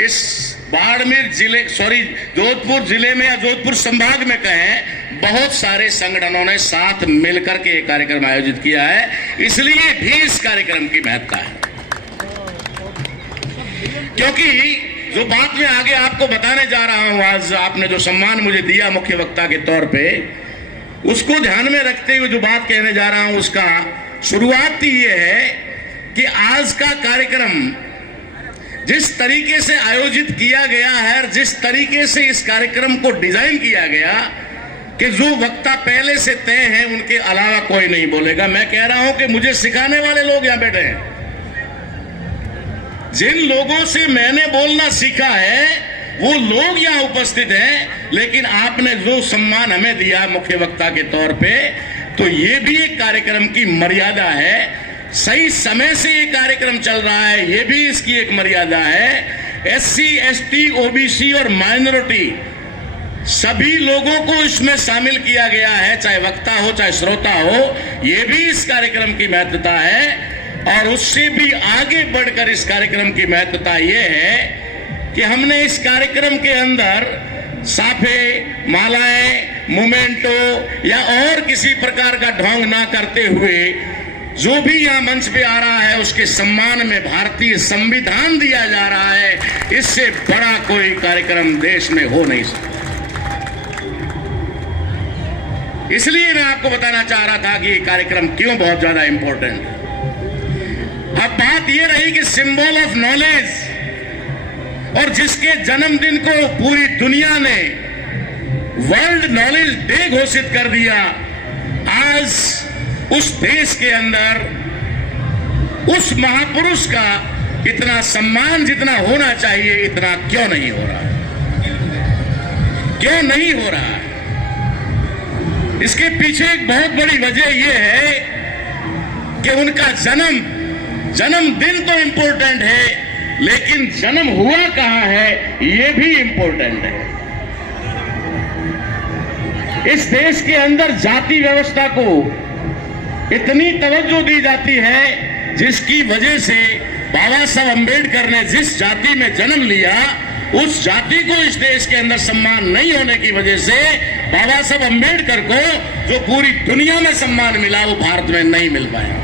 इस बाड़मेर जिले जोधपुर जिले में या जोधपुर संभाग में कहें, बहुत सारे संगठनों ने साथ मिलकर के एक कार्यक्रम आयोजित किया है, इसलिए भी इस कार्यक्रम की महत्ता है। क्योंकि जो बात मैं आगे आपको बताने जा रहा हूं, आज आपने जो सम्मान मुझे दिया मुख्य वक्ता के तौर पे, उसको ध्यान में रखते हुए जो बात कहने जा रहा हूं, उसका शुरुआत ही ये है कि आज का कार्यक्रम जिस तरीके से आयोजित किया गया है और जिस तरीके से इस कार्यक्रम को डिजाइन किया गया कि जो वक्ता पहले से तय हैं उनके अलावा कोई नहीं बोलेगा। मैं कह रहा हूं कि मुझे सिखाने वाले लोग यहां बैठे हैं, जिन लोगों से मैंने बोलना सीखा है वो लोग यहां उपस्थित हैं, लेकिन आपने जो सम्मान हमें दिया मुख्य वक्ता के तौर पे, तो ये भी एक कार्यक्रम की मर्यादा है। सही समय से ये कार्यक्रम चल रहा है, ये भी इसकी एक मर्यादा है। SC, ST, OBC और माइनॉरिटी सभी लोगों को इसमें शामिल किया गया है, चाहे वक्ता हो चाहे श्रोता हो, ये भी इस कार्यक्रम की महत्वता है। और उससे भी आगे बढ़कर इस कार्यक्रम की महत्वता ये है कि हमने इस कार्यक्रम के अंदर साफे, मालाएं, मोमेंटो या और किसी प्रकार का ढोंग ना करते हुए जो भी यहां मंच पे आ रहा है उसके सम्मान में भारतीय संविधान दिया जा रहा है। इससे बड़ा कोई कार्यक्रम देश में हो नहीं सकता। इसलिए मैं आपको बताना चाह रहा था कि ये कार्यक्रम क्यों बहुत ज्यादा इंपॉर्टेंट है। अब बात ये रही कि सिंबल ऑफ नॉलेज, और जिसके जन्मदिन को पूरी दुनिया ने वर्ल्ड नॉलेज डे घोषित कर दिया, आज उस देश के अंदर उस महापुरुष का इतना सम्मान जितना होना चाहिए इतना क्यों नहीं हो रहा? क्यों नहीं हो रहा? इसके पीछे एक बहुत बड़ी वजह यह है कि उनका जन्मदिन तो इंपॉर्टेंट है, लेकिन जन्म हुआ कहां है यह भी इंपॉर्टेंट है। इस देश के अंदर जाति व्यवस्था को इतनी तवज्जो दी जाती है, जिसकी वजह से बाबा साहब अंबेडकर ने जिस जाति में जन्म लिया उस जाति को इस देश के अंदर सम्मान नहीं होने की वजह से बाबा साहब अंबेडकर को जो पूरी दुनिया में सम्मान मिला वो भारत में नहीं मिल पाया।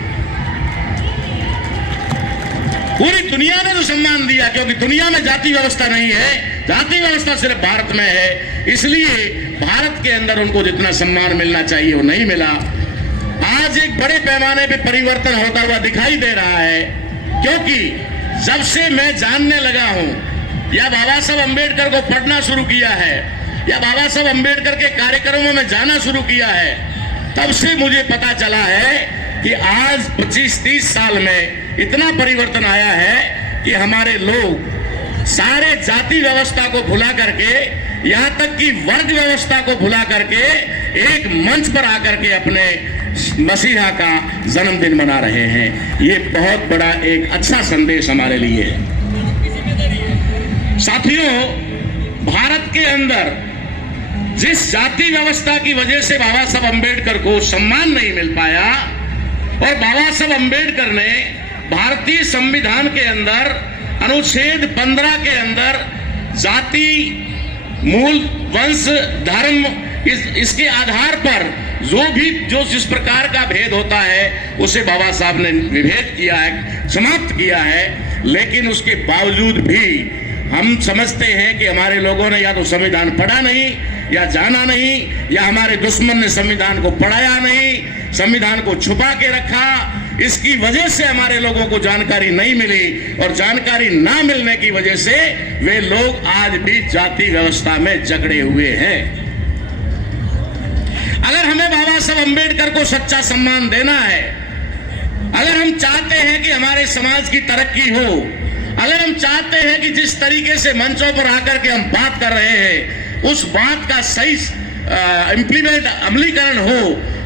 पूरी दुनिया ने जो सम्मान दिया, क्योंकि दुनिया में जाति व्यवस्था नहीं है, जाति व्यवस्था सिर्फ भारत में है, इसलिए भारत के अंदर उनको जितना सम्मान मिलना चाहिए वो नहीं मिला। आज एक बड़े पैमाने पे परिवर्तन होता हुआ दिखाई दे रहा है, क्योंकि जब से मैं जानने लगा हूं या बाबा साहब अंबेडकर को पढ़ना शुरू किया है या बाबा साहब अंबेडकर के कार्यक्रमों में जाना शुरू किया है, तब से मुझे पता चला है कि आज 25-30 साल में इतना परिवर्तन आया है कि हमारे लोग सारे जाति व्यवस्था को भुला करके, यहां तक कि वर्ग व्यवस्था को भुला करके एक मंच पर आकर के अपने मसीहा का जन्मदिन मना रहे हैं। ये बहुत बड़ा एक अच्छा संदेश हमारे लिए है। साथियों, भारत के अंदर जिस जाति व्यवस्था की वजह से बाबा साहब अंबेडकर को सम्मान नहीं मिल पाया, और बाबा साहब अंबेडकर ने भारतीय संविधान के अंदर अनुच्छेद 15 के अंदर जाति, मूल, वंश, धर्म, इसके आधार पर जो जिस प्रकार का भेद होता है उसे बाबा साहब ने विभेद किया है, समाप्त किया है। लेकिन उसके बावजूद भी हम समझते हैं कि हमारे लोगों ने या तो संविधान पढ़ा नहीं, या जाना नहीं, या हमारे दुश्मन ने संविधान को पढ़ाया नहीं, संविधान को छुपा के रखा। इसकी वजह से हमारे लोगों को जानकारी नहीं मिली, और जानकारी ना मिलने की वजह से वे लोग आज भी जाति व्यवस्था में जकड़े हुए हैं। अगर हमें बाबा साहब अंबेडकर को सच्चा सम्मान देना है, अगर हम चाहते हैं कि हमारे समाज की तरक्की हो, अगर हम चाहते हैं कि जिस तरीके से मंचों पर आकर के हम बात कर रहे हैं उस बात का सही अमलीकरण हो,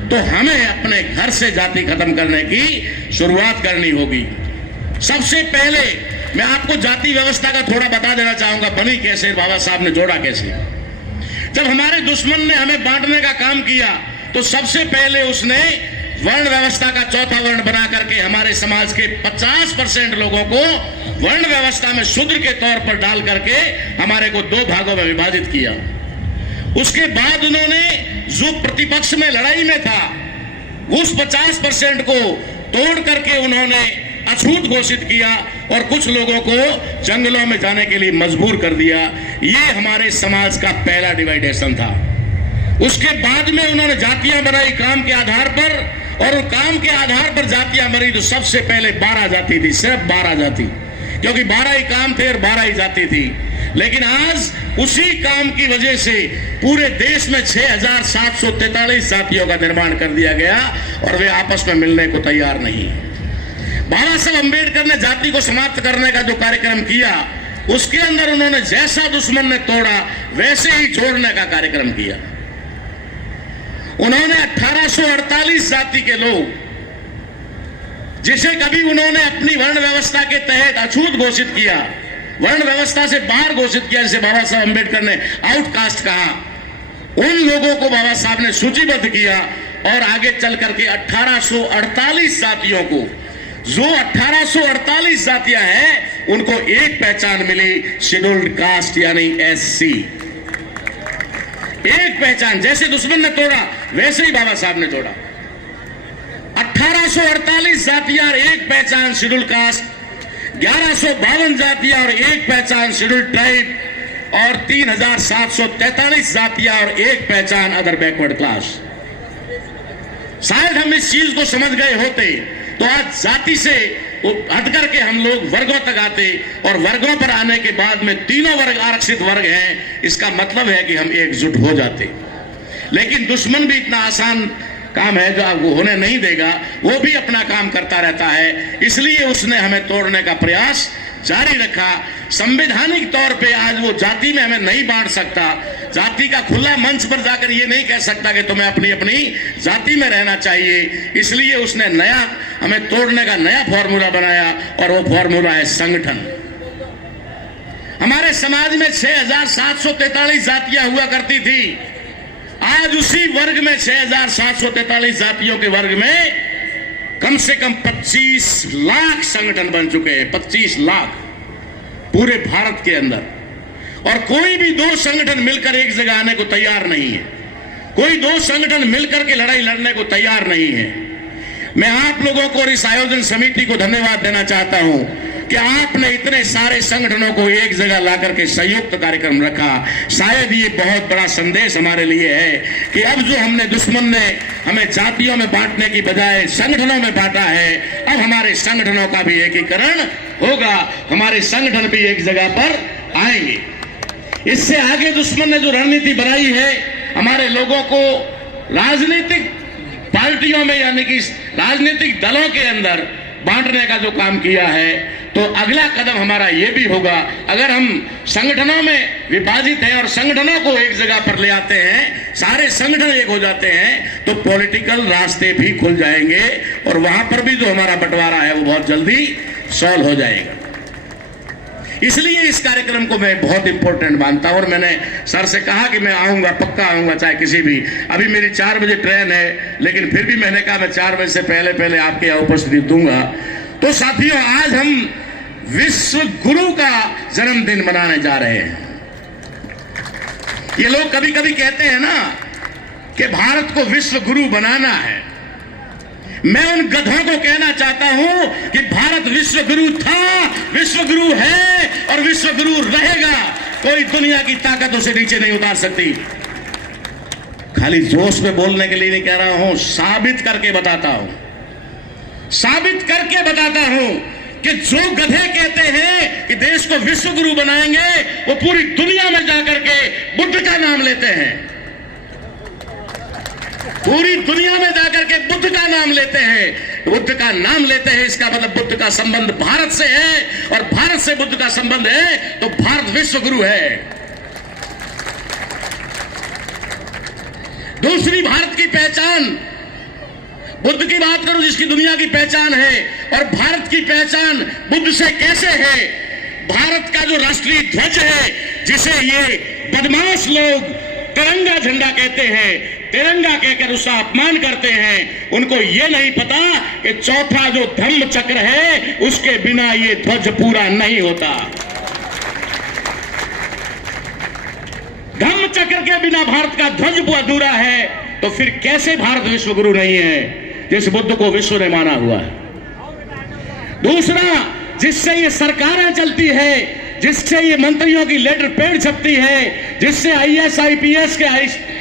तो हमें अपने घर से जाति खत्म करने की शुरुआत करनी होगी। सबसे पहले मैं आपको जाति व्यवस्था का थोड़ा बता देना चाहूंगा, बनी कैसे, बाबा साहब ने जोड़ा कैसे। जब हमारे दुश्मन ने हमें बांटने का काम किया तो सबसे पहले उसने वर्ण व्यवस्था का चौथा वर्ण बना करके हमारे समाज के 50% लोगों को वर्ण व्यवस्था में शूद्र के तौर पर डाल करके हमारे को 2 भागों में विभाजित किया। उसके बाद उन्होंने जो प्रतिपक्ष में लड़ाई में था उस 50% को तोड़ करके उन्होंने अछूत घोषित किया और कुछ लोगों को जंगलों में जाने के लिए मजबूर कर दिया। ये हमारे समाज का पहला डिवाइडेशन था। उसके बाद में उन्होंने जातियां बनाई काम के आधार पर, और काम के आधार पर जातियां बनी तो सबसे पहले 12 जाति थी, सिर्फ 12 जाति, क्योंकि 12 ही काम थे और 12 ही जाति थी। लेकिन आज उसी काम की वजह से पूरे देश में 6743 जातियों का निर्माण कर दिया गया और वे आपस में मिलने को तैयार नहीं। बाबा साहब अंबेडकर ने जाति को समाप्त करने का जो कार्यक्रम किया उसके अंदर उन्होंने जैसा दुश्मन ने तोड़ा वैसे ही जोड़ने का कार्यक्रम किया। उन्होंने 1848 जाति के लोग, जिसे कभी उन्होंने अपनी वर्ण व्यवस्था के तहत अछूत घोषित किया, वर्ण व्यवस्था से बाहर घोषित किया, जिसे बाबा साहब अंबेडकर ने आउटकास्ट कहा, उन लोगों को बाबा साहब ने सूचीबद्ध किया और आगे चल करके 1848 जातियों को, जो 1848 जातियां हैं, उनको एक पहचान मिली, शेड्यूल्ड कास्ट यानी SC। एक पहचान, जैसे दुश्मन ने तोड़ा वैसे ही बाबा साहब ने तोड़ा। 1848 जातियां और एक पहचान शेड्यूल्ड कास्ट, 1152 जातियां और एक पहचान शेड्यूल्ड ट्राइब, और 3743 जातियां और एक पहचान अदर बैकवर्ड क्लास। शायद हम इस चीज को समझ गए होते तो आज जाति से हट करके हम लोग वर्गों तक आते, और वर्गों पर आने के बाद में तीनों वर्ग आरक्षित वर्ग हैं, इसका मतलब है कि हम एकजुट हो जाते। लेकिन दुश्मन भी इतना आसान काम है जो वो होने नहीं देगा, वो भी अपना काम करता रहता है, इसलिए उसने हमें तोड़ने का प्रयास जारी रखा। संवैधानिक तौर पे आज वो जाति में हमें नहीं बांट सकता, जाति का खुला मंच पर जाकर ये नहीं कह सकता कि तुम्हें अपनी अपनी जाति में रहना चाहिए, इसलिए उसने नया हमें तोड़ने का नया फॉर्मूला बनाया, और वो फॉर्मूला है संगठन। हमारे समाज में 6743 जातियां हुआ करती थी, आज उसी वर्ग में 6743 जातियों के वर्ग में कम से कम 25 लाख संगठन बन चुके हैं, 25 लाख पूरे भारत के अंदर। और कोई भी 2 संगठन मिलकर एक जगह आने को तैयार नहीं है, कोई 2 संगठन मिलकर के लड़ाई लड़ने को तैयार नहीं है। मैं आप लोगों को और इस आयोजन समिति को धन्यवाद देना चाहता हूं कि आपने इतने सारे संगठनों को एक जगह लाकर के संयुक्त कार्यक्रम रखा। शायद ये बहुत बड़ा संदेश हमारे लिए है कि अब जो हमने दुश्मन ने हमें जातियों में बांटने की बजाय संगठनों में बांटा है, अब हमारे संगठनों का भी एकीकरण होगा, हमारे संगठन भी एक जगह पर आएंगे। इससे आगे दुश्मन ने जो रणनीति बनाई है, हमारे लोगों को राजनीतिक पार्टियों में यानी कि राजनीतिक दलों के अंदर बांटने का जो काम किया है, तो अगला कदम हमारा यह भी होगा, अगर हम संगठनों में विभाजित हैं और संगठनों को एक जगह पर ले आते हैं, सारे संगठन एक हो जाते हैं, तो पॉलिटिकल रास्ते भी खुल जाएंगे और वहां पर भी जो हमारा बंटवारा है वो बहुत जल्दी सॉल्व हो जाएगा। इसलिए इस कार्यक्रम को मैं बहुत इंपॉर्टेंट मानता हूं, और मैंने सर से कहा कि मैं आऊंगा, पक्का आऊंगा, चाहे किसी भी, अभी मेरी 4 बजे ट्रेन है, लेकिन फिर भी मैंने कहा मैं 4 बजे से पहले आपके यहाँ उपस्थिति दूंगा। तो साथियों, आज हम विश्व गुरु का जन्मदिन मनाने जा रहे हैं। ये लोग कभी कभी कहते हैं ना कि भारत को विश्व गुरु बनाना है। मैं उन गधों को कहना चाहता हूं कि भारत विश्व गुरु था, विश्व गुरु है और विश्व गुरु रहेगा। कोई दुनिया की ताकत उसे नीचे नहीं उतार सकती। खाली जोश में बोलने के लिए नहीं कह रहा हूं, साबित करके बताता हूं, साबित करके बताता हूं कि जो गधे कहते हैं कि देश को विश्व गुरु बनाएंगे, वो पूरी दुनिया में जाकर के बुद्ध का नाम लेते हैं, पूरी दुनिया में जाकर के बुद्ध का नाम लेते हैं, बुद्ध का नाम लेते हैं। इसका मतलब बुद्ध का संबंध भारत से है, और भारत से बुद्ध का संबंध है तो भारत विश्व गुरु है। दूसरी भारत की पहचान, बुद्ध की बात करूं जिसकी दुनिया की पहचान है, और भारत की पहचान बुद्ध से कैसे है। भारत का जो राष्ट्रीय ध्वज है, जिसे ये बदमाश लोग तिरंगा झंडा कहते हैं, तिरंगा कहकर उसका अपमान करते हैं, उनको ये नहीं पता कि चौथा जो धम्म चक्र है उसके बिना ये ध्वज पूरा नहीं होता। धम्म चक्र के बिना भारत का ध्वज अधूरा है, तो फिर कैसे भारत विश्व गुरु नहीं है जिस बुद्ध को विश्व ने माना हुआ है। दूसरा, जिससे ये सरकारें चलती है, जिससे ये मंत्रियों की लेटर पैड छपती है, जिससे IAS IPS के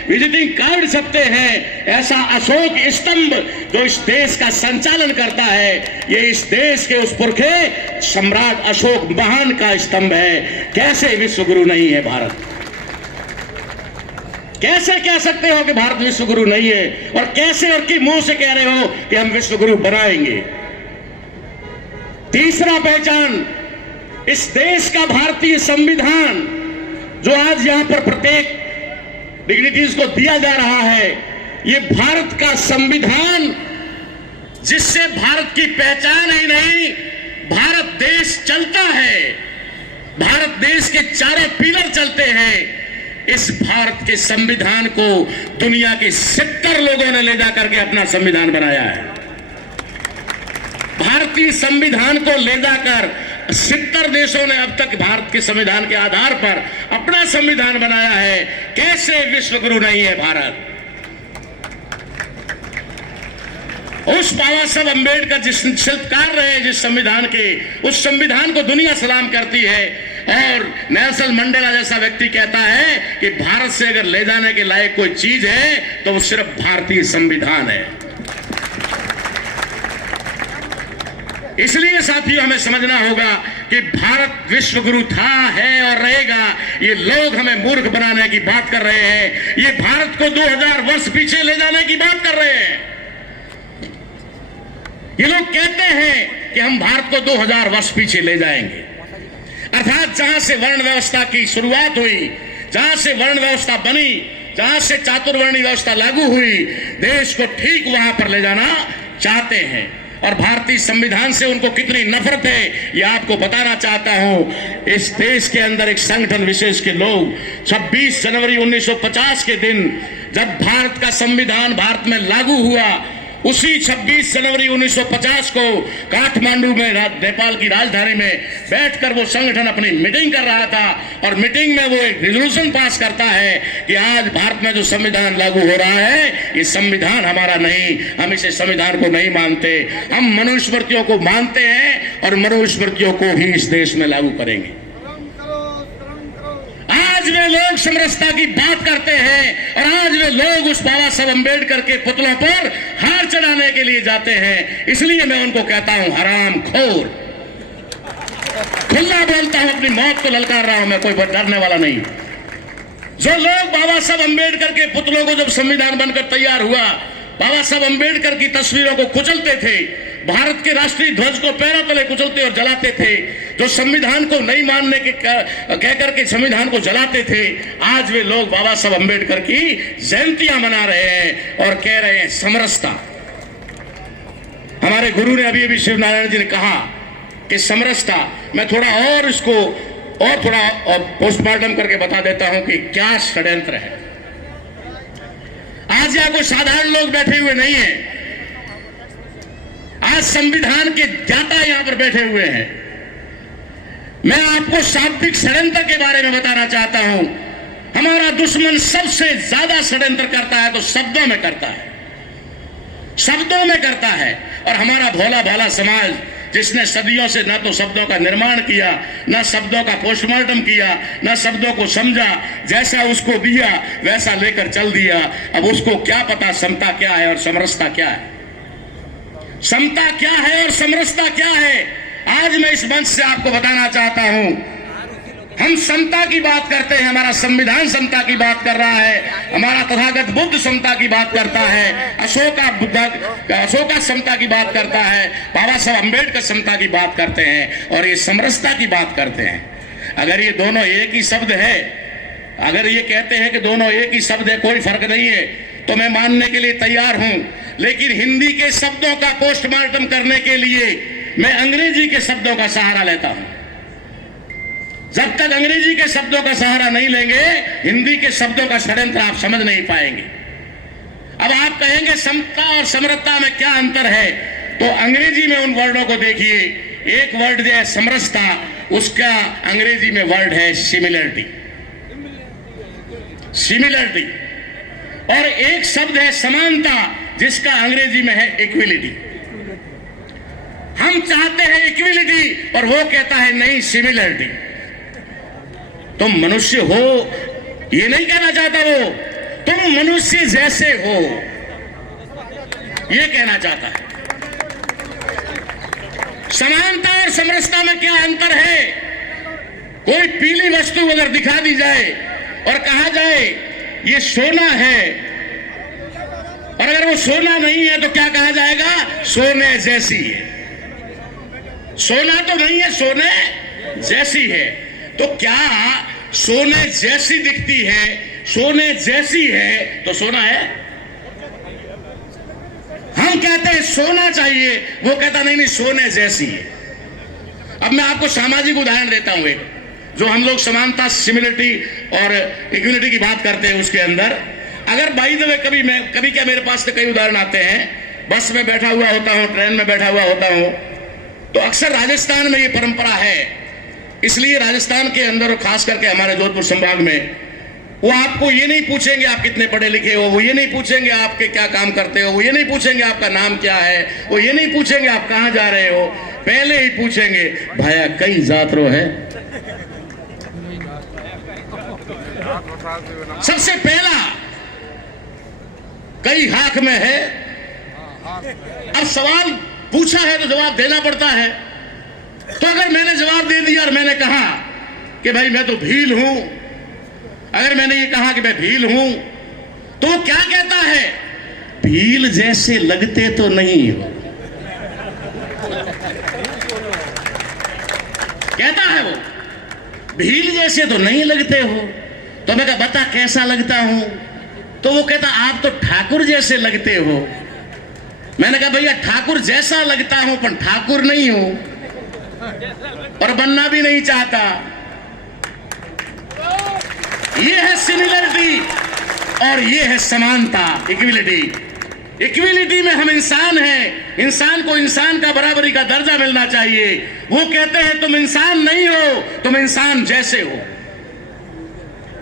विजिटिंग कार्ड छपते हैं, ऐसा अशोक स्तंभ जो इस देश का संचालन करता है, ये इस देश के उस पुरखे सम्राट अशोक महान का स्तंभ है। कैसे विश्व गुरु नहीं है भारत? कैसे कह सकते हो कि भारत विश्व गुरु नहीं है, और कैसे और की मुंह से कह रहे हो कि हम विश्व गुरु बनाएंगे? तीसरा पहचान, इस देश का भारतीय संविधान जो आज यहां पर प्रत्येक डिग्निटीज को दिया जा रहा है, ये भारत का संविधान जिससे भारत की पहचान ही नहीं, भारत देश चलता है, भारत देश के चारों पिलर चलते हैं। इस भारत के संविधान को दुनिया के 70 लोगों ने ले जाकर के अपना संविधान बनाया है। भारतीय संविधान को ले जाकर 70 देशों ने अब तक भारत के संविधान के आधार पर अपना संविधान बनाया है। कैसे विश्व गुरु नहीं है भारत? उस बाबा साहब अंबेडकर जिस शिल्पकार रहे जिस संविधान के, उस संविधान को दुनिया सलाम करती है, और नेल्सन मंडेला जैसा व्यक्ति कहता है कि भारत से अगर ले जाने के लायक कोई चीज है तो वो सिर्फ भारतीय संविधान है। इसलिए साथियों, हमें समझना होगा कि भारत विश्व गुरु था, है और रहेगा। ये लोग हमें मूर्ख बनाने की बात कर रहे हैं, ये भारत को 2000 वर्ष पीछे ले जाने की बात कर रहे हैं। ये लोग कहते हैं कि हम भारत को 2000 वर्ष पीछे ले जाएंगे, अर्थात जहां से वर्ण व्यवस्था की शुरुआत हुई, जहां से वर्ण व्यवस्था बनी, जहां से चातुर्वर्णी व्यवस्था लागू हुई, देश को ठीक वहां पर ले जाना चाहते हैं। और भारतीय संविधान से उनको कितनी नफरत है ये आपको बताना चाहता हूं। इस देश के अंदर एक संगठन विशेष के लोग 26 जनवरी 1950 के दिन जब भारत का संविधान भारत में लागू हुआ, उसी 26 जनवरी 1950 को काठमांडू में नेपाल की राजधानी में बैठकर वो संगठन अपनी मीटिंग कर रहा था, और मीटिंग में वो एक रेजोल्यूशन पास करता है कि आज भारत में जो संविधान लागू हो रहा है ये संविधान हमारा नहीं, हम इसे संविधान को नहीं मानते, हम मनुस्मृतियों को मानते हैं और मनुस्मृतियों को ही इस देश में लागू करेंगे। आज वे लोग समरसता की बात करते हैं, और आज वे लोग उस बाबा साहब अंबेडकर के पुतलों पर हार चढ़ाने के लिए जाते हैं। इसलिए मैं उनको कहता हूं हराम खोर। खुला बोलता हूं, अपनी मौत को ललकार रहा हूं, मैं कोई डरने वाला नहीं। जो लोग बाबा साहब अंबेडकर के पुतलों को जब संविधान बनकर तैयार हुआ, बाबा साहब अंबेडकर की तस्वीरों को कुचलते थे, भारत के राष्ट्रीय ध्वज को पैरों तले कुचलते और जलाते थे, जो संविधान को नहीं मानने के कहकर के संविधान को जलाते थे, आज वे लोग बाबा साहब अंबेडकर की जयंतियां मना रहे हैं और कह रहे हैं समरसता। हमारे गुरु ने अभी शिव नारायण जी ने कहा कि समरसता, मैं थोड़ा और इसको और थोड़ा पोस्टमार्टम करके बता देता हूं कि क्या षड्यंत्र है। आज यहां कोई साधारण लोग बैठे हुए नहीं है, आज संविधान के ज्ञाता यहां पर बैठे हुए हैं। मैं आपको शाब्दिक षड्यंत्र के बारे में बताना चाहता हूं। हमारा दुश्मन सबसे ज्यादा षड्यंत्र करता है तो शब्दों में करता है, शब्दों में करता है। और हमारा भोला भाला समाज जिसने सदियों से न तो शब्दों का निर्माण किया, न शब्दों का पोस्टमार्टम किया, न शब्दों को समझा, जैसा उसको दिया वैसा लेकर चल दिया। अब उसको क्या पता समता क्या है और समरसता क्या है, समता क्या है और समरसता क्या है। आज मैं इस मंच से आपको बताना चाहता हूं, हम समता की बात करते हैं, हमारा संविधान समता की बात कर रहा है, हमारा तथागत बुद्ध समता की बात करता है, अशोका समता की बात करता है, बाबा साहब अंबेडकर समता की बात करते हैं, और ये समरसता की बात करते हैं। अगर ये दोनों एक ही शब्द है, अगर ये कहते हैं कि दोनों एक ही शब्द है, कोई फर्क नहीं है, तो मैं मानने के लिए तैयार हूं। लेकिन हिंदी के शब्दों का पोस्टमार्टम करने के लिए मैं अंग्रेजी के शब्दों का सहारा लेता हूं। जब तक अंग्रेजी के शब्दों का सहारा नहीं लेंगे, हिंदी के शब्दों का षड्यंत्र आप समझ नहीं पाएंगे। अब आप कहेंगे समता और समरसता में क्या अंतर है, तो अंग्रेजी में उन वर्डों को देखिए। एक वर्ड जो है समरसता, उसका अंग्रेजी में वर्ड है सिमिलरिटी, सिमिलरिटी। और एक शब्द है समानता, जिसका अंग्रेजी में है इक्विलिटी। हम चाहते हैं इक्विलिटी और वो कहता है नहीं सिमिलरिटी। तुम मनुष्य हो ये नहीं कहना चाहता वो, तुम मनुष्य जैसे हो ये कहना चाहता है। समानता और समरसता में क्या अंतर है? कोई पीली वस्तु अगर दिखा दी जाए और कहा जाए ये सोना है, और अगर वो सोना नहीं है तो क्या कहा जाएगा? सोने जैसी है। सोना तो नहीं है, सोने जैसी है। तो क्या सोने जैसी दिखती है, सोने जैसी है तो सोना है? हम कहते हैं सोना चाहिए, वो कहता नहीं नहीं सोने जैसी है। अब मैं आपको सामाजिक उदाहरण देता हूं एक, जो हम लोग समानता, सिमिलरिटी और इक्विलिटी की बात करते हैं उसके अंदर। अगर बाई द वे कभी क्या मेरे पास तो कई उदाहरण आते हैं, बस में बैठा हुआ होता हूं, ट्रेन में बैठा हुआ होता हूं, तो अक्सर राजस्थान में ये परंपरा है, इसलिए राजस्थान के अंदर और खास करके हमारे जोधपुर संभाग में वो आपको ये नहीं पूछेंगे आप कितने पढ़े लिखे हो, वो ये नहीं पूछेंगे आपके क्या काम करते हो, वो ये नहीं पूछेंगे आपका नाम क्या है, वो ये नहीं पूछेंगे आप कहां जा रहे हो, पहले ही पूछेंगे भाया कई जात रो है। सबसे पहला कई हाक में है। अब सवाल पूछा है तो जवाब देना पड़ता है। तो अगर मैंने जवाब दे दिया और मैंने कहा कि भाई मैं तो भील हूं, अगर मैंने ये कहा कि मैं भील हूं, तो वो क्या कहता है? भील जैसे लगते तो नहीं हो, कहता है वो, भील जैसे तो नहीं लगते हो। तो मैं कहा बता कैसा लगता हूं? तो वो कहता आप तो ठाकुर जैसे लगते हो। मैंने कहा भैया ठाकुर जैसा लगता हूं पर ठाकुर नहीं हूं और बनना भी नहीं चाहता। ये है सिमिलरिटी और ये है समानता, इक्विलिटी। इक्विलिटी में हम इंसान हैं, इंसान को इंसान का बराबरी का दर्जा मिलना चाहिए। वो कहते हैं तुम इंसान नहीं हो, तुम इंसान जैसे हो।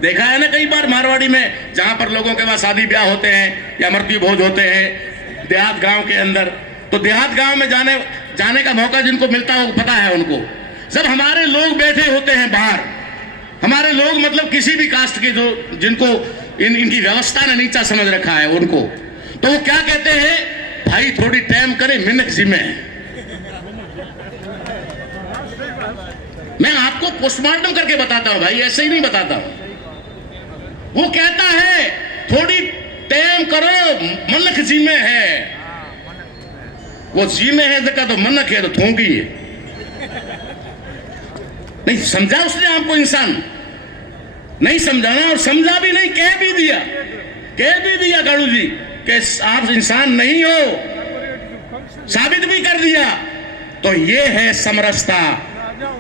देखा है ना कई बार मारवाड़ी में, जहां पर लोगों के पास शादी ब्याह होते हैं या मृत्यु भोज होते हैं देहात गांव के अंदर, तो देहात गांव में जाने का मौका जिनको मिलता है वो पता है उनको। जब हमारे लोग बैठे होते हैं बाहर, हमारे लोग मतलब किसी भी कास्ट के जो जिनको इनकी व्यवस्था ने नीचा समझ रखा है उनको, तो वो क्या कहते हैं? भाई थोड़ी टाइम करे मिनक जिम्मे। मैं आपको पोस्टमार्टम करके बताता हूं भाई, ऐसे ही नहीं बताता हूं। वो कहता है थोड़ी टाइम करो मनक जिम्मे है। वो जिम्मे है देखा तो मनक है तो थोंगी है। नहीं समझा उसने आपको इंसान, नहीं समझाना और समझा भी नहीं, कह भी दिया गाड़ू जी कि आप इंसान नहीं हो, साबित भी कर दिया। तो ये है समरसता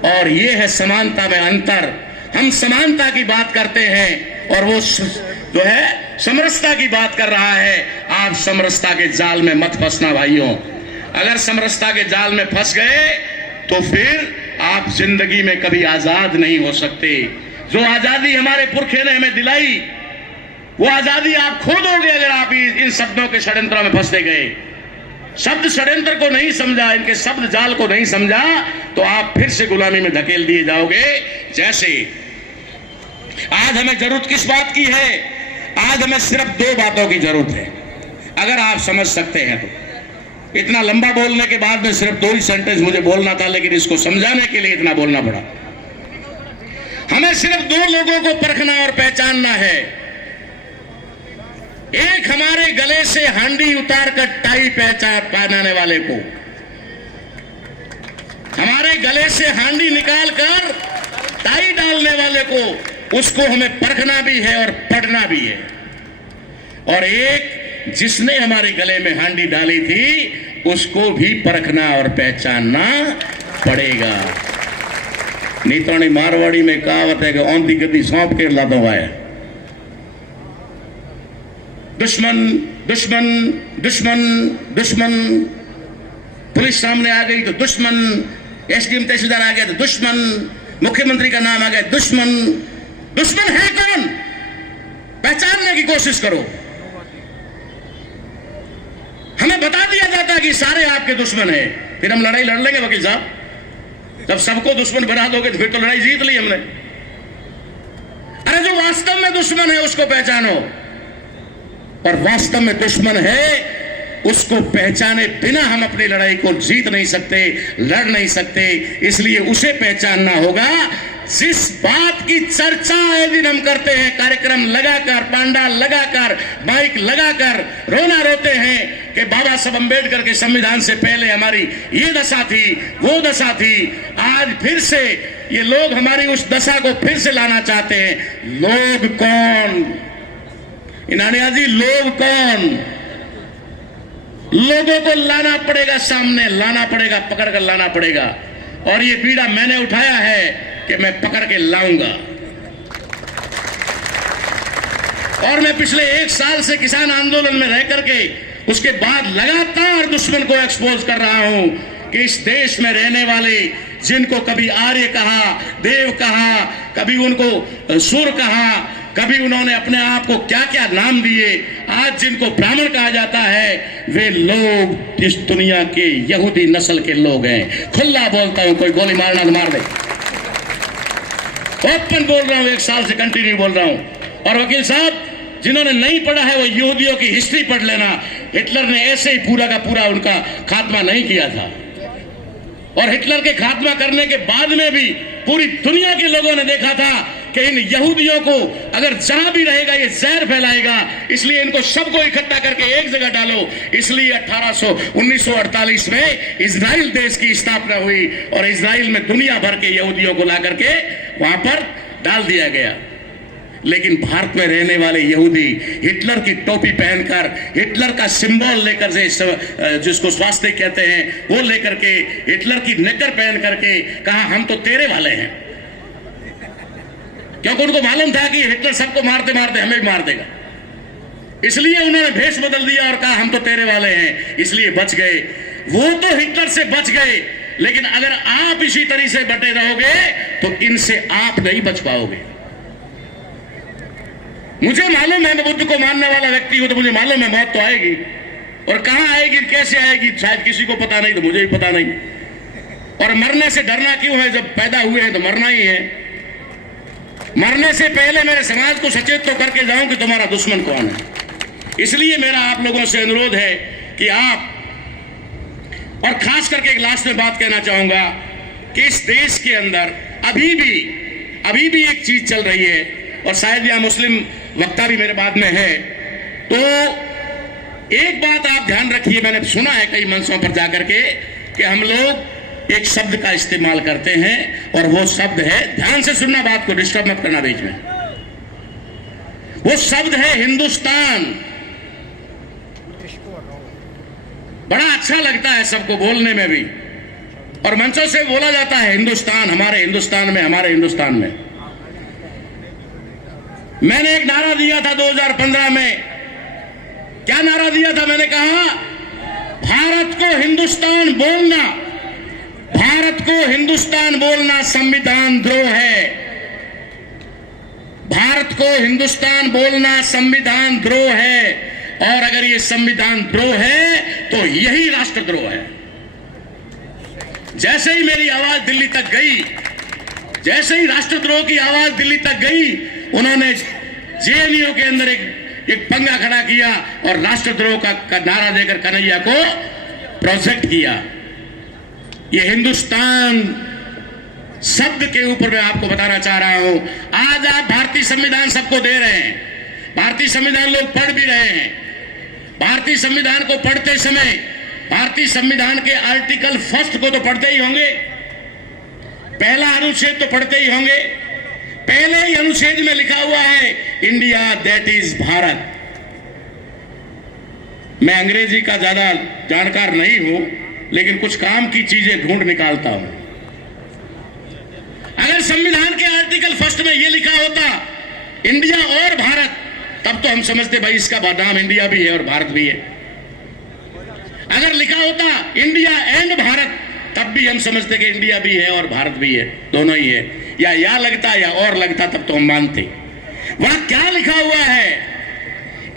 और ये है समानता में अंतर। हम समानता की बात करते हैं और वो जो है समरसता की बात कर रहा है। आप समरसता के जाल में मत फंसना भाइयों। अगर समरसता के जाल में फंस गए तो फिर आप जिंदगी में कभी आजाद नहीं हो सकते। जो आजादी हमारे पुरखे ने हमें दिलाई, वो आजादी आप खो दोगे अगर आप इन शब्दों के षड्यंत्र में फंसते गए। शब्द षड्यंत्र को नहीं समझा, इनके शब्द जाल को नहीं समझा, तो आप फिर से गुलामी में धकेल दिए जाओगे। जैसे आज हमें जरूरत किस बात की है? आज हमें सिर्फ दो बातों की जरूरत है, अगर आप समझ सकते हैं तो। इतना लंबा बोलने के बाद में सिर्फ दो ही सेंटेंस मुझे बोलना था, लेकिन इसको समझाने के लिए इतना बोलना पड़ा। हमें सिर्फ दो लोगों को परखना और पहचानना है। एक हमारे गले से हांडी उतार कर टाई पहनाने वाले को, हमारे गले से हांडी निकाल कर टाई डालने वाले को, उसको हमें परखना भी है और पढ़ना भी है। और एक जिसने हमारे गले में हांडी डाली थी, उसको भी परखना और पहचानना पड़ेगा। नहीं तो मारवाड़ी में कहावत है कि औंधी गद्दी सौंप के लादो आए। दुश्मन दुश्मन दुश्मन दुश्मन, पुलिस सामने आ गई तो दुश्मन, एसडीएम तहसीलदार आ गया तो दुश्मन, मुख्यमंत्री का नाम आ गया दुश्मन। दुश्मन है कौन, पहचानने की कोशिश करो। हमें बता दिया जाता है कि सारे आपके दुश्मन हैं, फिर हम लड़ाई लड़ लेंगे वकील साहब। जब सबको दुश्मन बना दोगे तो फिर तो लड़ाई जीत ली हमने। अरे जो वास्तव में दुश्मन है उसको पहचानो, और वास्तव में दुश्मन है उसको पहचाने बिना हम अपनी लड़ाई को जीत नहीं सकते, लड़ नहीं सकते। इसलिए उसे पहचानना होगा। जिस बात की चर्चा आए दिन हम करते हैं, कार्यक्रम लगाकर, पंडाल लगाकर, माइक लगाकर रोना रोते हैं कि बाबा साहब अंबेडकर के संविधान से पहले हमारी ये दशा थी, वो दशा थी, आज फिर से ये लोग हमारी उस दशा को फिर से लाना चाहते हैं। लोग कौन इनानिया जी, लोग कौन? लोगों को लाना पड़ेगा, सामने लाना पड़ेगा, पकड़ कर लाना पड़ेगा। और ये बीड़ा मैंने उठाया है कि मैं पकड़ के लाऊंगा। और मैं पिछले 1 साल से किसान आंदोलन में रह करके उसके बाद लगातार दुश्मन को एक्सपोज कर रहा हूं कि इस देश में रहने वाले जिनको कभी आर्य कहा, देव कहा, कभी उनको सुर कहा, कभी उन्होंने अपने आप को क्या क्या नाम दिए, आज जिनको ब्राह्मण कहा जाता है, वे लोग इस दुनिया के यहूदी नस्ल के लोग हैं। खुला बोलता हूं, कोई गोली मारना तो मार दे। ओपन बोल रहा हूं, 1 साल से कंटिन्यू बोल रहा हूं। और वकील साहब, जिन्होंने नहीं पढ़ा है वो यहूदियों की हिस्ट्री पढ़ लेना। हिटलर ने ऐसे ही पूरा का पूरा उनका खात्मा नहीं किया था, और हिटलर के खात्मा करने के बाद में भी पूरी दुनिया के लोगों ने देखा था कि इन यहूदियों को अगर जहां भी रहेगा ये जहर फैलाएगा, इसलिए इनको सबको इकट्ठा करके एक जगह डालो। इसलिए 1948 में इजराइल देश की स्थापना हुई, और इजराइल में दुनिया भर के यहूदियों को ला करके वहां पर डाल दिया गया। लेकिन भारत में रहने वाले यहूदी हिटलर की टोपी पहनकर, हिटलर का सिंबल लेकर, जिसको स्वास्थ्य कहते हैं, वो लेकर के, हिटलर की नेकर पहन करके कहा हम तो तेरे वाले हैं, क्योंकि उनको मालूम था कि हिटलर सबको मारते मारते हमें भी मार देगा। इसलिए उन्होंने भेष बदल दिया और कहा हम तो तेरे वाले हैं, इसलिए बच गए। वो तो हिटलर से बच गए, लेकिन अगर आप इसी तरह से बटे रहोगे तो इनसे आप नहीं बच पाओगे। मुझे मालूम है, मैं बुद्ध को मानने वाला व्यक्ति हूं, तो मुझे मालूम है मौत तो आएगी, और कहां आएगी, कैसे आएगी, शायद किसी को पता नहीं, तो मुझे भी पता नहीं। और मरने से डरना क्यों है? जब पैदा हुए हैं तो मरना ही है। मरने से पहले मेरे समाज को सचेत तो करके जाऊं कि तुम्हारा दुश्मन कौन है। इसलिए मेरा आप लोगों से अनुरोध है कि आप, और खास करके एक लास्ट में बात कहना चाहूंगा कि इस देश के अंदर अभी भी एक चीज चल रही है, और शायद यहां मुस्लिम वक्ता भी मेरे बाद में है, तो एक बात आप ध्यान रखिए। मैंने सुना है कई मंचों पर जाकर के कि हम लोग एक शब्द का इस्तेमाल करते हैं, और वो शब्द है, ध्यान से सुनना, बात को डिस्टर्ब मत करना बीच में, वो शब्द है हिंदुस्तान। बड़ा अच्छा लगता है सबको बोलने में भी, और मंचों से बोला जाता है हिंदुस्तान, हमारे हिंदुस्तान में, हमारे हिंदुस्तान में। मैंने एक नारा दिया था 2015 में। क्या नारा दिया था? मैंने कहा भारत को हिंदुस्तान बोलना, भारत को हिंदुस्तान बोलना संविधान द्रोह है। भारत को हिंदुस्तान बोलना संविधान द्रोह है, और अगर ये संविधान द्रोह है तो यही राष्ट्रद्रोह है। जैसे ही मेरी आवाज दिल्ली तक गई, जैसे ही राष्ट्रद्रोह की आवाज दिल्ली तक गई, उन्होंने जेएनयू के अंदर एक पंगा खड़ा किया और राष्ट्रद्रोह का नारा देकर कन्हैया को प्रोजेक्ट किया। ये हिंदुस्तान शब्द के ऊपर मैं आपको बताना चाह रहा हूं। आज आप भारतीय संविधान सबको दे रहे हैं, भारतीय संविधान लोग पढ़ भी रहे हैं। भारतीय संविधान को पढ़ते समय भारतीय संविधान के आर्टिकल 1 को तो पढ़ते ही होंगे, पहला अनुच्छेद तो पढ़ते ही होंगे। पहले ही अनुच्छेद में लिखा हुआ है इंडिया दैट इज भारत। मैं अंग्रेजी का ज्यादा जानकार नहीं हूं, लेकिन कुछ काम की चीजें ढूंढ निकालता हूं। अगर संविधान के आर्टिकल 1 में यह लिखा होता इंडिया और भारत, तब तो हम समझते भाई इसका नाम इंडिया भी है और भारत भी है। अगर लिखा होता इंडिया एंड भारत, तब भी हम समझते कि इंडिया भी है और भारत भी है, दोनों ही है। या लगता या और लगता, तब तो हम मानते। वहां क्या लिखा हुआ है?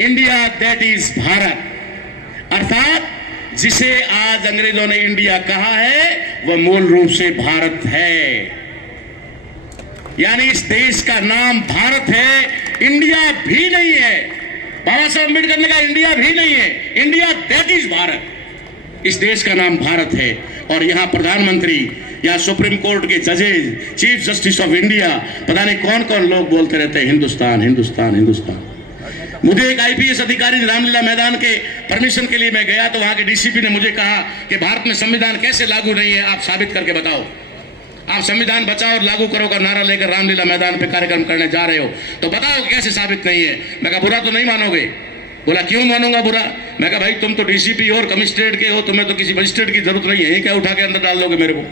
इंडिया दैट इज भारत, अर्थात जिसे आज अंग्रेजों ने इंडिया कहा है वह मूल रूप से भारत है। यानी इस देश का नाम भारत है, इंडिया भी नहीं है। बाबा साहब अम्बेडकर ने कहा इंडिया भी नहीं है, इंडिया दैट इज भारत। इस देश का नाम भारत है। और यहां प्रधानमंत्री या सुप्रीम कोर्ट के जजेज, चीफ जस्टिस ऑफ इंडिया, पता नहीं कौन कौन लोग बोलते रहते हैं हिंदुस्तान हिंदुस्तान हिंदुस्तान। मुझे एक आईपीएस अधिकारी रामलीला मैदान के परमिशन के लिए मैं गया, तो वहां के डीसीपी ने मुझे कहा कि भारत में संविधान कैसे लागू नहीं है, आप साबित करके बताओ। आप संविधान बचाओ और लागू करो का नारा लेकर रामलीला मैदान पे कार्यक्रम करने जा रहे हो, तो बताओ कैसे साबित नहीं है। मैं कहा बुरा तो नहीं मानोगे? बोला क्यों मानूंगा बुरा? मैं कहा भाई तुम तो डीसीपी हो और कमिश्नरेट के हो, तुम्हें तो किसी मजिस्ट्रेट की जरूरत नहीं है, यही क्या उठा के अंदर डाल दोगे मेरे को?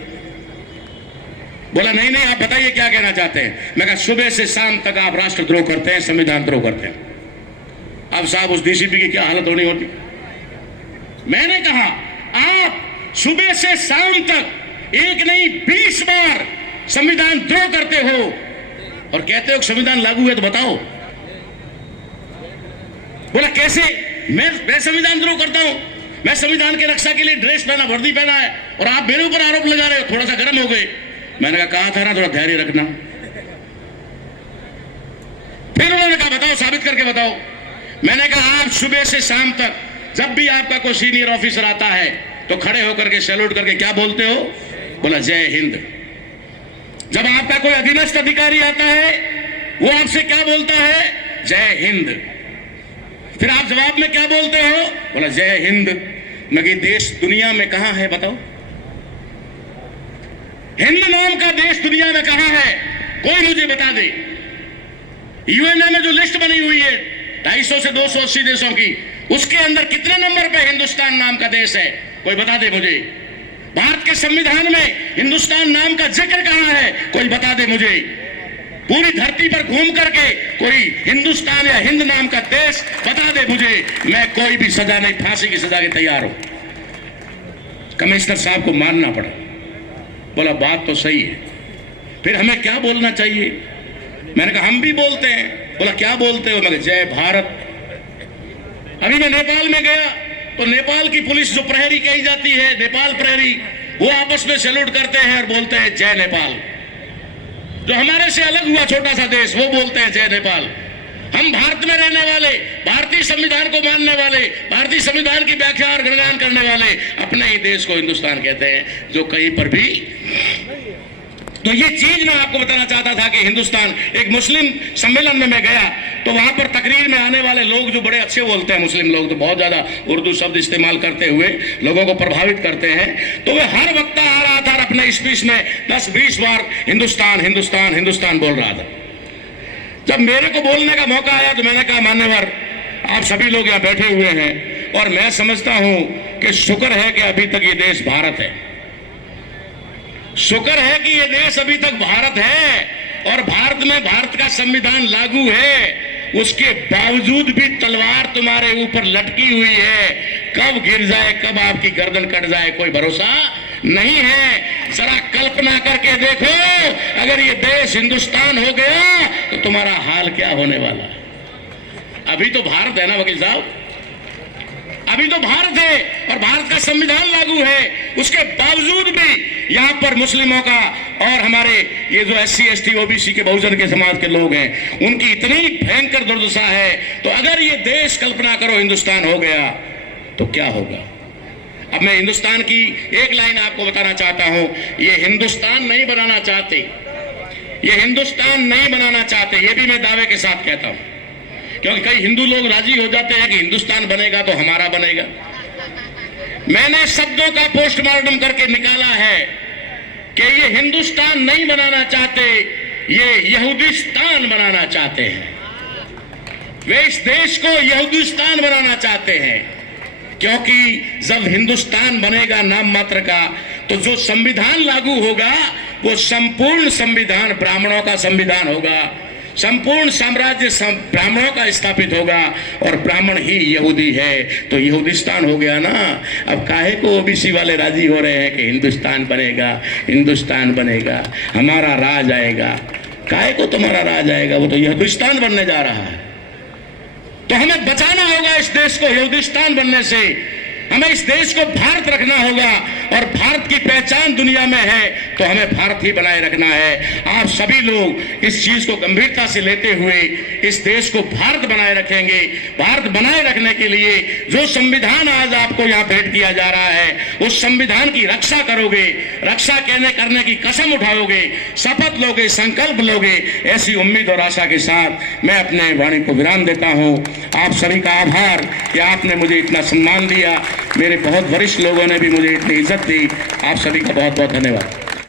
बोला नहीं आप बताइए क्या कहना चाहते हैं। मैं कहा सुबह से शाम तक आप राष्ट्रद्रोह करते हैं, संविधान द्रोह करते हैं। अब साहब उस डीसीपी की क्या हालत होनी होती। मैंने कहा आप सुबह से शाम तक एक नहीं 20 बार संविधान द्रोह करते हो और कहते हो संविधान लागू है, तो बताओ। बोला कैसे? मैं संविधान द्रोह करता हूं? मैं संविधान के रक्षा के लिए ड्रेस पहना, वर्दी पहना है, और आप मेरे ऊपर आरोप लगा रहे हो। थोड़ा सा गर्म हो गए। मैंने कहा था ना थोड़ा धैर्य रखना। फिर उन्होंने कहा बताओ, साबित करके बताओ। मैंने कहा आप सुबह से शाम तक जब भी आपका कोई सीनियर ऑफिसर आता है तो खड़े होकर के सैल्यूट करके क्या बोलते हो? बोला जय हिंद। जब आपका कोई अधीनस्थ अधिकारी आता है वो आपसे क्या बोलता है? जय हिंद। फिर आप जवाब में क्या बोलते हो? बोला जय हिंद। मगर देश दुनिया में कहां है बताओ? हिंद नाम का देश दुनिया में कहां है? कोई मुझे बता दे। यूएनओ में जो लिस्ट बनी हुई है 250 से 280 देशों की, उसके अंदर कितने नंबर पे हिंदुस्तान नाम का देश है? कोई बता दे मुझे। भारत के संविधान में हिंदुस्तान नाम का जिक्र कहां है? कोई बता दे मुझे। पूरी धरती पर घूम करके कोई हिंदुस्तान या हिंद नाम का देश बता दे मुझे। मैं कोई भी सजा नहीं, फांसी की सजा के तैयार हूं। कमिश्नर साहब को मानना पड़ा। बोला बात तो सही है, फिर हमें क्या बोलना चाहिए? मैंने कहा हम भी बोलते हैं। बोला क्या बोलते हो? मैं जय भारत। अभी मैं नेपाल में गया तो नेपाल की पुलिस जो प्रहरी कही जाती है, नेपाल प्रहरी, वो आपस में सैल्यूट करते हैं और बोलते हैं जय नेपाल। जो हमारे से अलग हुआ छोटा सा देश, वो बोलते हैं जय नेपाल। हम भारत में रहने वाले, भारतीय संविधान को मानने वाले, भारतीय संविधान की व्याख्या और गुणगान करने वाले अपने ही देश को हिंदुस्तान कहते हैं, जो कहीं पर भी। तो ये चीज मैं आपको बताना चाहता था कि हिंदुस्तान, एक मुस्लिम सम्मेलन में मैं गया तो वहां पर तकरीर में आने वाले लोग जो बड़े अच्छे बोलते हैं, मुस्लिम लोग तो बहुत ज्यादा उर्दू शब्द इस्तेमाल करते हुए लोगों को प्रभावित करते हैं, तो वह हर वक्त आ रहा था अपने स्पीच में 10-20 बार हिंदुस्तान हिंदुस्तान हिंदुस्तान बोल रहा था। जब मेरे को बोलने का मौका आया तो मैंने कहा मान्यवर आप सभी लोग यहाँ बैठे हुए हैं और मैं समझता हूं कि शुक्र है कि अभी तक ये देश भारत है। शुक्र है कि ये देश अभी तक भारत है और भारत में भारत का संविधान लागू है। उसके बावजूद भी तलवार तुम्हारे ऊपर लटकी हुई है, कब गिर जाए, कब आपकी गर्दन कट जाए, कोई भरोसा नहीं है। जरा कल्पना करके देखो, अगर ये देश हिंदुस्तान हो गया तो तुम्हारा हाल क्या होने वाला। अभी तो भारत है ना वकील साहब, अभी तो भारत है और भारत का संविधान लागू है। उसके बावजूद भी यहाँ पर मुस्लिमों का और हमारे ये जो SC ST OBC के बहुजन के समाज के लोग हैं, उनकी इतनी भयंकर दुर्दशा है। तो अगर ये देश कल्पना करो हिंदुस्तान हो गया तो क्या होगा। अब मैं हिंदुस्तान की एक लाइन आपको बताना चाहता हूं। ये हिंदुस्तान नहीं बनाना चाहते, ये हिंदुस्तान नहीं बनाना चाहते, ये भी मैं दावे के साथ कहता हूं, क्योंकि कई हिंदू लोग राजी हो जाते हैं कि हिंदुस्तान बनेगा तो हमारा बनेगा। मैंने शब्दों का पोस्टमार्टम करके निकाला है कि ये हिंदुस्तान नहीं बनाना चाहते, ये यहूदिस्तान बनाना चाहते हैं। वे इस देश को यहूदिस्तान बनाना चाहते हैं, क्योंकि जब हिंदुस्तान बनेगा नाम मात्र का, तो जो संविधान लागू होगा वो संपूर्ण संविधान ब्राह्मणों का संविधान होगा, संपूर्ण साम्राज्य ब्राह्मणों का स्थापित होगा और ब्राह्मण ही यहूदी है, तो यहूदिस्तान हो गया ना। अब काहे को ओबीसी वाले राजी हो रहे हैं कि हिंदुस्तान बनेगा, हिंदुस्तान बनेगा, हमारा राज आएगा। काहे को तुम्हारा राज आएगा, वो तो यहूदिस्तान बनने जा रहा है। तो हमें बचाना होगा इस देश को यहूदिस्तान बनने से, हमें इस देश को भारत रखना होगा और भारत की पहचान दुनिया में है तो हमें भारत ही बनाए रखना है। आप सभी लोग इस चीज को गंभीरता से लेते हुए इस देश को भारत बनाए रखेंगे। भारत बनाए रखने के लिए जो संविधान आज आपको यहाँ भेंट किया जा रहा है उस संविधान की रक्षा करोगे, रक्षा करने की कसम उठाओगे, शपथ लोगे, संकल्प लोगे। ऐसी उम्मीद और आशा के साथ मैं अपने वाणी को विराम देता हूँ। आप सभी का आभार कि आपने मुझे इतना सम्मान दिया, मेरे बहुत वरिष्ठ लोगों ने भी मुझे इतनी इज्जत दी। आप सभी का बहुत बहुत धन्यवाद।